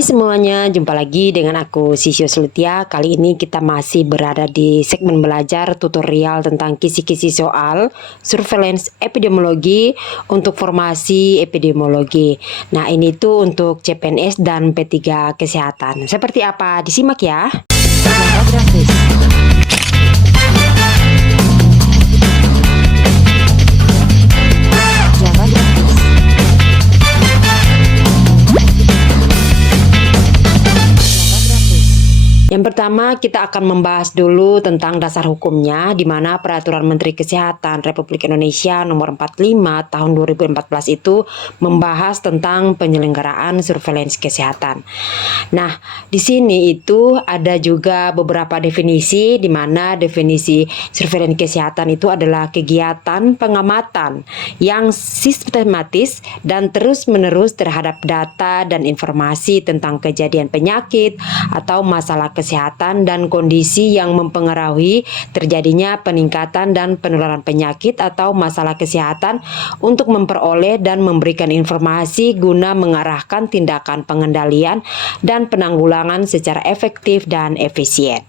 Semuanya, jumpa lagi dengan aku Sisyo Selutia. Kali ini kita masih berada di segmen belajar tutorial tentang kisi-kisi soal surveillance epidemiologi untuk formasi epidemiologi. Nah, ini tuh untuk CPNS dan P3 Kesehatan. Seperti apa? Disimak ya. Java grafis. Java grafis. Yang pertama, kita akan membahas dulu tentang dasar hukumnya, di mana Peraturan Menteri Kesehatan Republik Indonesia Nomor 45 Tahun 2014 itu membahas tentang penyelenggaraan surveillance kesehatan. Nah, di sini itu ada juga beberapa definisi, di mana definisi surveillance kesehatan itu adalah kegiatan pengamatan yang sistematis dan terus-menerus terhadap data dan informasi tentang kejadian penyakit atau masalah kesehatan dan kondisi yang mempengaruhi terjadinya peningkatan dan penularan penyakit atau masalah kesehatan untuk memperoleh dan memberikan informasi guna mengarahkan tindakan pengendalian dan penanggulangan secara efektif dan efisien.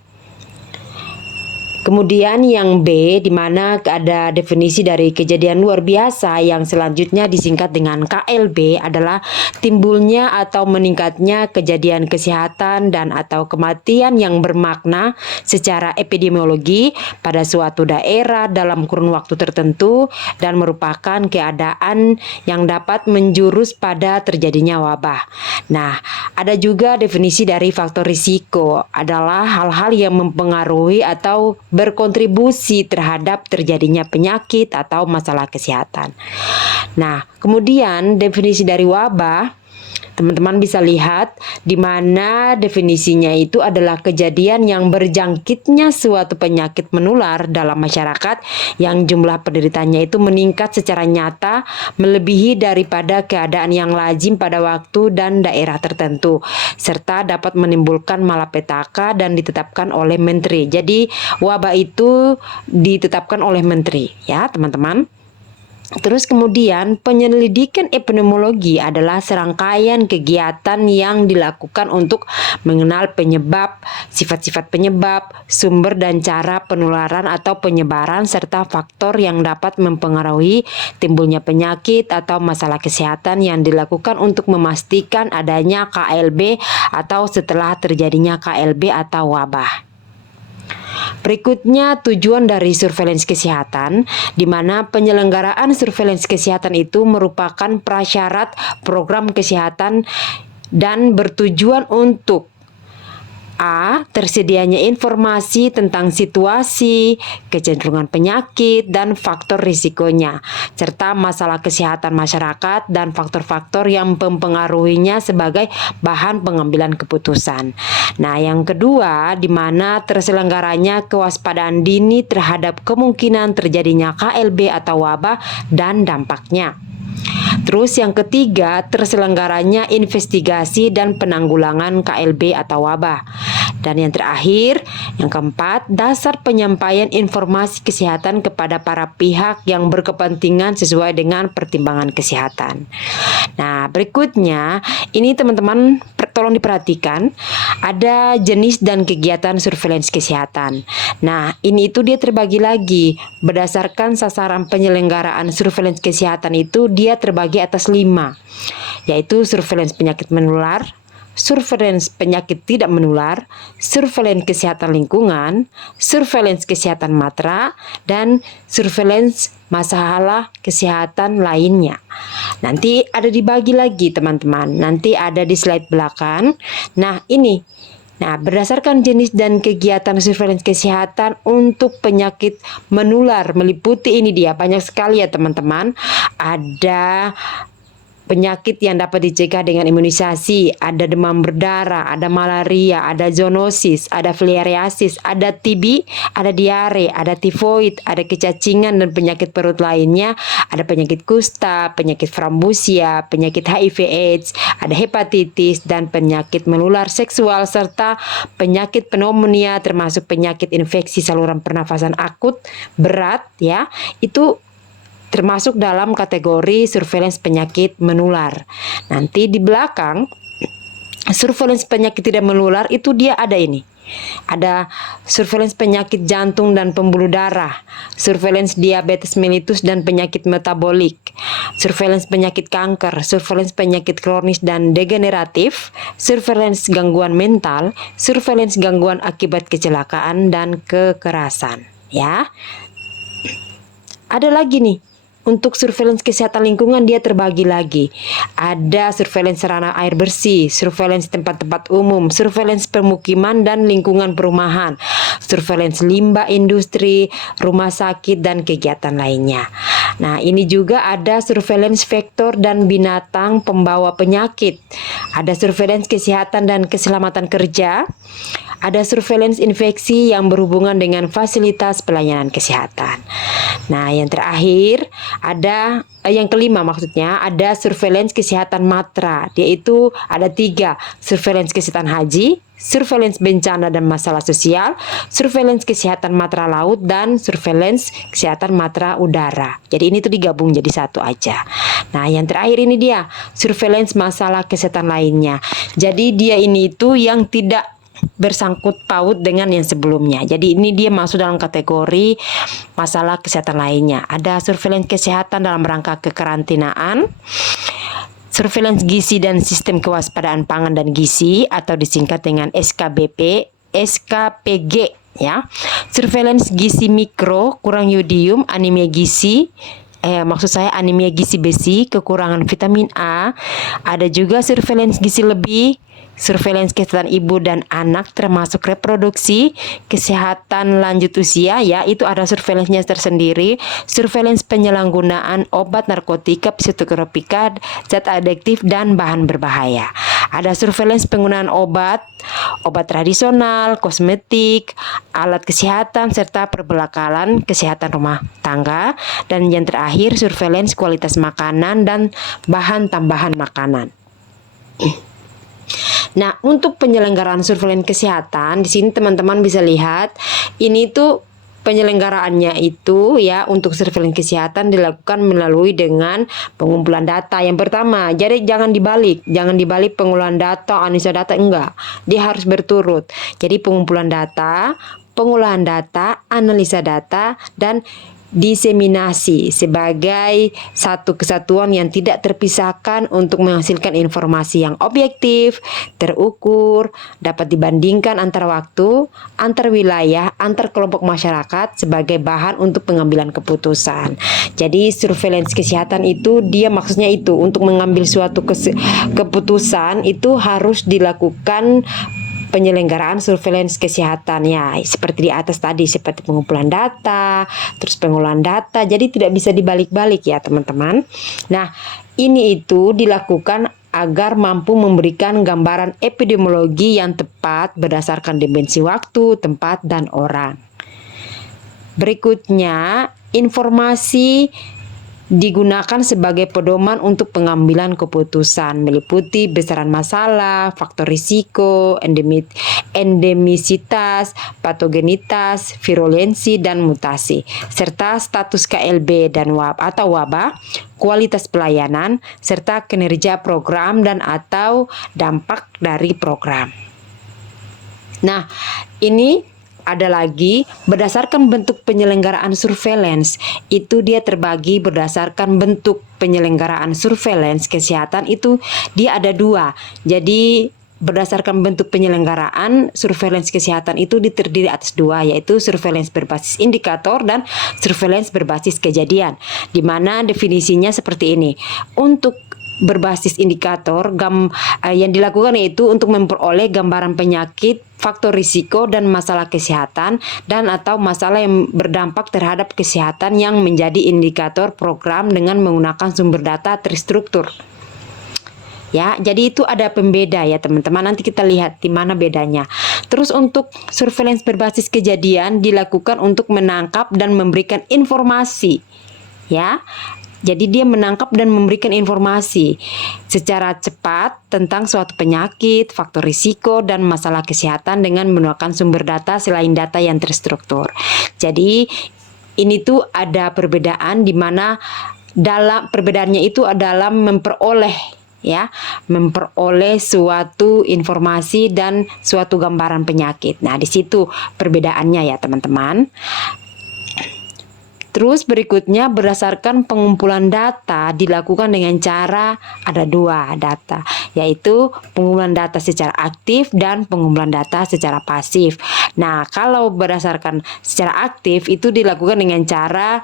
Kemudian yang B, di mana ada definisi dari kejadian luar biasa yang selanjutnya disingkat dengan KLB adalah timbulnya atau meningkatnya kejadian kesehatan dan atau kematian yang bermakna secara epidemiologi pada suatu daerah dalam kurun waktu tertentu dan merupakan keadaan yang dapat menjurus pada terjadinya wabah. Nah, ada juga definisi dari faktor risiko adalah hal-hal yang mempengaruhi atau berkontribusi terhadap terjadinya penyakit atau masalah kesehatan. Nah, kemudian definisi dari wabah, teman-teman bisa lihat di mana definisinya itu adalah kejadian yang berjangkitnya suatu penyakit menular dalam masyarakat yang jumlah penderitanya itu meningkat secara nyata melebihi daripada keadaan yang lazim pada waktu dan daerah tertentu, serta dapat menimbulkan malapetaka dan ditetapkan oleh menteri. Jadi wabah itu ditetapkan oleh menteri, ya teman-teman. Terus kemudian penyelidikan epidemiologi adalah serangkaian kegiatan yang dilakukan untuk mengenal penyebab, sifat-sifat penyebab, sumber dan cara penularan atau penyebaran serta faktor yang dapat mempengaruhi timbulnya penyakit atau masalah kesehatan yang dilakukan untuk memastikan adanya KLB atau setelah terjadinya KLB atau wabah. Berikutnya tujuan dari surveillance kesehatan, di mana penyelenggaraan surveillance kesehatan itu merupakan prasyarat program kesehatan dan bertujuan untuk A. Tersedianya informasi tentang situasi, kecenderungan penyakit, dan faktor risikonya, serta masalah kesehatan masyarakat dan faktor-faktor yang mempengaruhinya sebagai bahan pengambilan keputusan. Nah, yang kedua, di mana terselenggaranya kewaspadaan dini terhadap kemungkinan terjadinya KLB atau wabah dan dampaknya. Terus yang ketiga, terselenggaranya investigasi dan penanggulangan KLB atau wabah. Dan yang terakhir, yang keempat, dasar penyampaian informasi kesehatan kepada para pihak yang berkepentingan sesuai dengan pertimbangan kesehatan. Nah, berikutnya, ini teman-teman tolong diperhatikan, ada jenis dan kegiatan surveillance kesehatan. Nah, ini itu dia terbagi lagi. Berdasarkan sasaran penyelenggaraan surveillance kesehatan itu dia terbagi atas 5, yaitu surveillance penyakit menular, surveillance penyakit tidak menular, surveillance kesehatan lingkungan, surveillance kesehatan matra, dan surveillance masalah kesehatan lainnya. Nanti ada dibagi lagi teman-teman, nanti ada di slide belakang. Nah ini, berdasarkan jenis dan kegiatan surveillance kesehatan untuk penyakit menular meliputi ini dia, banyak sekali ya teman-teman. Ada penyakit yang dapat dicegah dengan imunisasi, ada demam berdarah, ada malaria, ada zoonosis, ada filariasis, ada TB, ada diare, ada tifoid, ada kecacingan dan penyakit perut lainnya, ada penyakit kusta, penyakit frambusia, penyakit HIV/AIDS, ada hepatitis dan penyakit menular seksual serta penyakit pneumonia termasuk penyakit infeksi saluran pernafasan akut berat ya. Itu termasuk dalam kategori surveillance penyakit menular. Nanti di belakang surveillance penyakit tidak menular itu dia ada ini. Ada surveillance penyakit jantung dan pembuluh darah, surveillance diabetes mellitus dan penyakit metabolik, surveillance penyakit kanker, surveillance penyakit kronis dan degeneratif, surveillance gangguan mental, surveillance gangguan akibat kecelakaan dan kekerasan. Ya, ada lagi nih. Untuk surveillance kesehatan lingkungan dia terbagi lagi. Ada surveillance sarana air bersih, surveillance tempat-tempat umum, surveillance permukiman dan lingkungan perumahan, surveillance limbah industri, rumah sakit dan kegiatan lainnya. Nah, ini juga ada surveillance vektor dan binatang pembawa penyakit. Ada surveillance kesehatan dan keselamatan kerja. Ada surveillance infeksi yang berhubungan dengan fasilitas pelayanan kesehatan. Nah, yang terakhir ada yang kelima maksudnya ada surveillance kesehatan matra, yaitu ada 3, surveillance kesehatan haji, surveillance bencana dan masalah sosial, surveillance kesehatan matra laut, dan surveillance kesehatan matra udara. Jadi ini tuh digabung jadi satu aja. Nah, yang terakhir ini dia surveillance masalah kesehatan lainnya. Jadi dia ini itu yang tidak bersangkut paut dengan yang sebelumnya. Jadi ini dia masuk dalam kategori masalah kesehatan lainnya. Ada surveillance kesehatan dalam rangka kekarantinaan, surveillance gizi dan sistem kewaspadaan pangan dan gizi atau disingkat dengan SKBP, SKPG ya. Surveillance gizi mikro, kurang yodium, anemia gizi, maksud saya anemia gizi besi, kekurangan vitamin A. Ada juga surveillance gizi lebih, surveillance kesehatan ibu dan anak termasuk reproduksi, kesehatan lanjut usia ya, itu ada surveillance-nya tersendiri, surveillance penyalahgunaan obat narkotika, psikotropika, zat adiktif dan bahan berbahaya. Ada surveillance penggunaan obat tradisional, kosmetik, alat kesehatan serta perbekalan kesehatan rumah tangga, dan yang terakhir surveillance kualitas makanan dan bahan tambahan makanan. Nah, untuk penyelenggaraan surveillance kesehatan, di sini teman-teman bisa lihat ini tuh penyelenggaraannya itu ya, untuk surveillance kesehatan dilakukan melalui dengan pengumpulan data. Yang pertama, jadi jangan dibalik pengumpulan data, analisa data, enggak. Dia harus berturut. Jadi pengumpulan data, pengolahan data, analisa data, dan diseminasi sebagai satu kesatuan yang tidak terpisahkan untuk menghasilkan informasi yang objektif, terukur, dapat dibandingkan antar waktu, antar wilayah, antar kelompok masyarakat sebagai bahan untuk pengambilan keputusan. Jadi surveillance kesehatan itu dia maksudnya itu untuk mengambil suatu keputusan itu harus dilakukan penyelenggaraan surveillance kesehatan ya, seperti di atas tadi, seperti pengumpulan data, terus pengolahan data. Jadi tidak bisa dibalik-balik ya teman-teman. Nah, ini itu dilakukan agar mampu memberikan gambaran epidemiologi yang tepat berdasarkan dimensi waktu, tempat, dan orang. Berikutnya, informasi digunakan sebagai pedoman untuk pengambilan keputusan, meliputi besaran masalah, faktor risiko, endemisitas, patogenitas, virulensi dan mutasi, serta status KLB dan wabah, kualitas pelayanan, serta kinerja program dan atau dampak dari program. Nah, ini ada lagi berdasarkan bentuk penyelenggaraan surveillance, itu dia terbagi berdasarkan bentuk penyelenggaraan surveillance kesehatan itu dia ada 2. Jadi berdasarkan bentuk penyelenggaraan surveillance kesehatan itu terdiri atas 2, yaitu surveillance berbasis indikator dan surveillance berbasis kejadian, di mana definisinya seperti ini. Untuk berbasis indikator yang dilakukan yaitu untuk memperoleh gambaran penyakit, faktor risiko dan masalah kesehatan dan atau masalah yang berdampak terhadap kesehatan yang menjadi indikator program dengan menggunakan sumber data terstruktur. Ya, jadi itu ada pembeda ya teman-teman. Nanti kita lihat di mana bedanya. Terus untuk surveillance berbasis kejadian dilakukan untuk menangkap dan memberikan informasi. Ya. Jadi dia menangkap dan memberikan informasi secara cepat tentang suatu penyakit, faktor risiko, dan masalah kesehatan dengan menggunakan sumber data selain data yang terstruktur. Jadi ini tuh ada perbedaan di mana dalam perbedaannya itu dalam memperoleh ya, memperoleh suatu informasi dan suatu gambaran penyakit. Nah, di situ perbedaannya ya, teman-teman. Terus berikutnya berdasarkan pengumpulan data dilakukan dengan cara ada dua data, yaitu pengumpulan data secara aktif dan pengumpulan data secara pasif. Nah, kalau berdasarkan secara aktif itu dilakukan dengan cara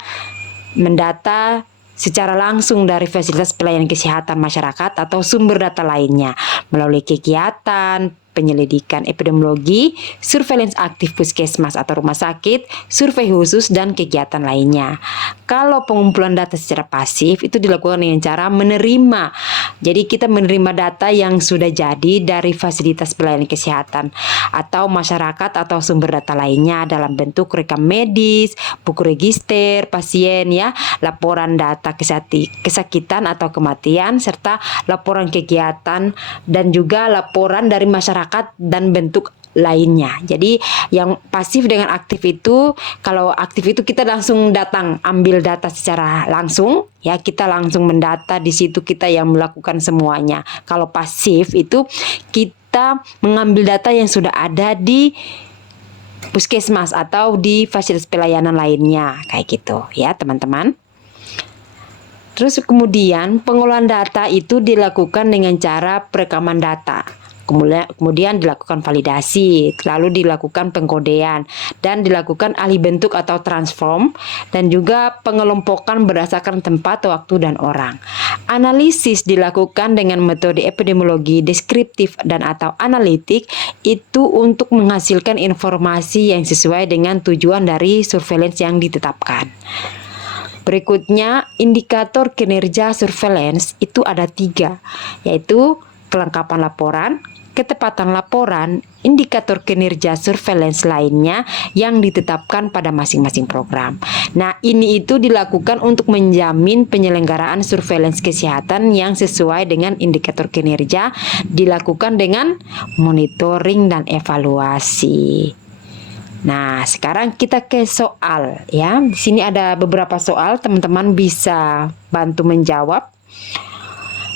mendata secara langsung dari fasilitas pelayanan kesehatan masyarakat atau sumber data lainnya melalui kegiatan penyelidikan epidemiologi, surveillance aktif puskesmas atau rumah sakit, survei khusus, dan kegiatan lainnya. Kalau pengumpulan data secara pasif itu dilakukan dengan cara menerima. Jadi kita menerima data yang sudah jadi dari fasilitas pelayanan kesehatan atau masyarakat atau sumber data lainnya dalam bentuk rekam medis, buku register pasien ya, laporan data kesakitan atau kematian, serta laporan kegiatan dan juga laporan dari masyarakat dan bentuk lainnya. Jadi yang pasif dengan aktif itu, kalau aktif itu kita langsung datang ambil data secara langsung ya, kita langsung mendata di situ, kita yang melakukan semuanya. Kalau pasif itu kita mengambil data yang sudah ada di puskesmas atau di fasilitas pelayanan lainnya, kayak gitu ya, teman-teman. Terus kemudian pengolahan data itu dilakukan dengan cara perekaman data. Kemudian dilakukan validasi, lalu dilakukan pengkodean, dan dilakukan alih bentuk atau transform, dan juga pengelompokan berdasarkan tempat, waktu, dan orang. Analisis dilakukan dengan metode epidemiologi deskriptif dan atau analitik itu untuk menghasilkan informasi yang sesuai dengan tujuan dari surveillance yang ditetapkan. Berikutnya, indikator kinerja surveillance itu ada 3, yaitu kelengkapan laporan, ketepatan laporan, indikator kinerja surveillance lainnya yang ditetapkan pada masing-masing program. Nah, ini itu dilakukan untuk menjamin penyelenggaraan surveillance kesehatan yang sesuai dengan indikator kinerja, dilakukan dengan monitoring dan evaluasi. Nah, sekarang kita ke soal ya. Di sini ada beberapa soal, teman-teman bisa bantu menjawab.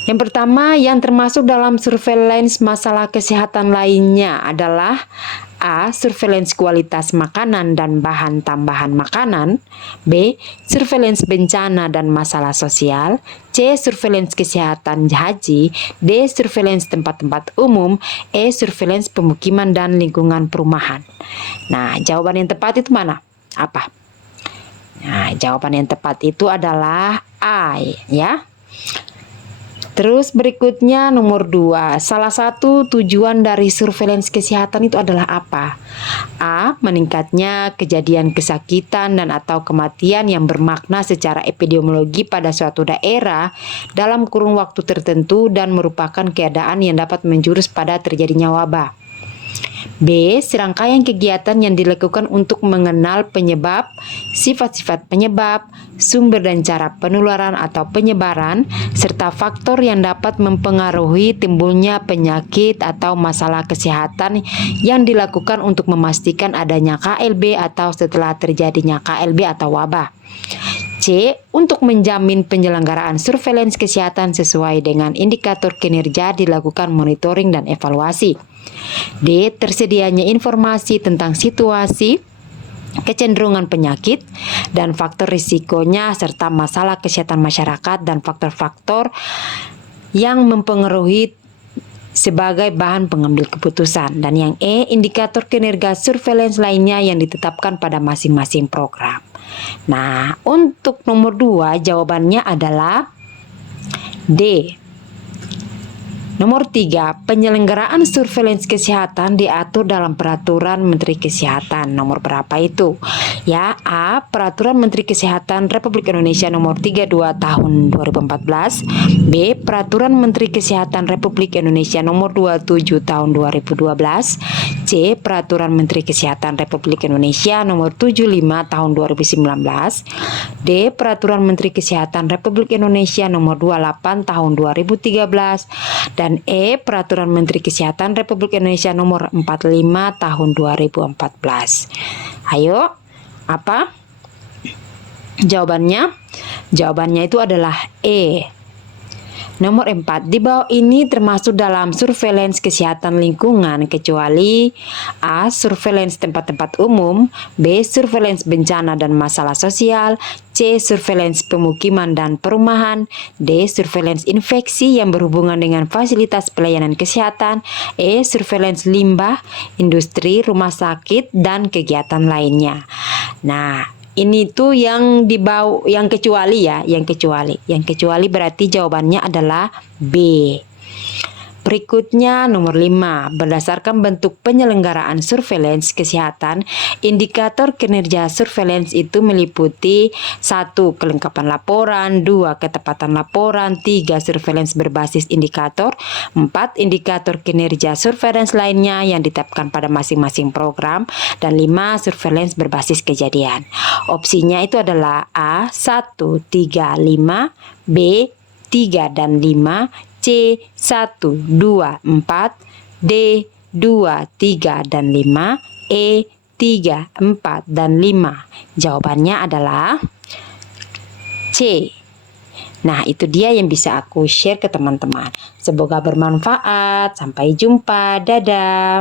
Yang pertama yang termasuk dalam surveillance masalah kesehatan lainnya adalah A. Surveillance kualitas makanan dan bahan tambahan makanan. B. Surveillance bencana dan masalah sosial. C. Surveillance kesehatan haji. D. Surveillance tempat-tempat umum. E. Surveillance pemukiman dan lingkungan perumahan. Nah, jawaban yang tepat itu mana? Apa? Nah, jawaban yang tepat itu adalah A ya. Terus berikutnya nomor 2, salah satu tujuan dari surveillance kesehatan itu adalah apa? A. Meningkatnya kejadian kesakitan dan atau kematian yang bermakna secara epidemiologi pada suatu daerah dalam kurun waktu tertentu dan merupakan keadaan yang dapat menjurus pada terjadinya wabah. B. Serangkaian kegiatan yang dilakukan untuk mengenal penyebab, sifat-sifat penyebab, sumber dan cara penularan atau penyebaran, serta faktor yang dapat mempengaruhi timbulnya penyakit atau masalah kesehatan yang dilakukan untuk memastikan adanya KLB atau setelah terjadinya KLB atau wabah. C. Untuk menjamin penyelenggaraan surveillance kesehatan sesuai dengan indikator kinerja dilakukan monitoring dan evaluasi. D. Tersedianya informasi tentang situasi, kecenderungan penyakit, dan faktor risikonya serta masalah kesehatan masyarakat dan faktor-faktor yang mempengaruhi sebagai bahan pengambil keputusan. Dan yang E. Indikator kinerja surveillance lainnya yang ditetapkan pada masing-masing program. Nah, untuk nomor 2 jawabannya adalah D. Nomor 3, penyelenggaraan surveillance kesehatan diatur dalam Peraturan Menteri Kesehatan. Nomor berapa itu? Ya, A. Peraturan Menteri Kesehatan Republik Indonesia Nomor 32 Tahun 2014. B. Peraturan Menteri Kesehatan Republik Indonesia Nomor 27 Tahun 2012. C. Peraturan Menteri Kesehatan Republik Indonesia Nomor 75 Tahun 2019. D. Peraturan Menteri Kesehatan Republik Indonesia Nomor 28 Tahun 2013. Dan E. Peraturan Menteri Kesehatan Republik Indonesia Nomor 45 Tahun 2014. Ayo, apa jawabannya? Jawabannya itu adalah E. Nomor 4, di bawah ini termasuk dalam surveillance kesehatan lingkungan kecuali A. Surveillance tempat-tempat umum, B. Surveillance bencana dan masalah sosial, C. Surveillance pemukiman dan perumahan, D. Surveillance infeksi yang berhubungan dengan fasilitas pelayanan kesehatan, E. Surveillance limbah, industri, rumah sakit, dan kegiatan lainnya. Nah, ini tuh yang dibawa, yang kecuali ya, yang kecuali berarti jawabannya adalah B. Berikutnya nomor 5, berdasarkan bentuk penyelenggaraan surveillance kesehatan, indikator kinerja surveillance itu meliputi 1. Kelengkapan laporan, 2. Ketepatan laporan, 3. Surveillance berbasis indikator, 4. Indikator kinerja surveillance lainnya yang ditetapkan pada masing-masing program, dan 5. Surveillance berbasis kejadian. Opsinya itu adalah A. 1, 3, 5, B. 3 dan 5, C. 1, 2, 4, D. 2, 3, dan 5, E. 3, 4, dan 5. Jawabannya adalah C. Nah, itu dia yang bisa aku share ke teman-teman. Semoga bermanfaat. Sampai jumpa. Dadah.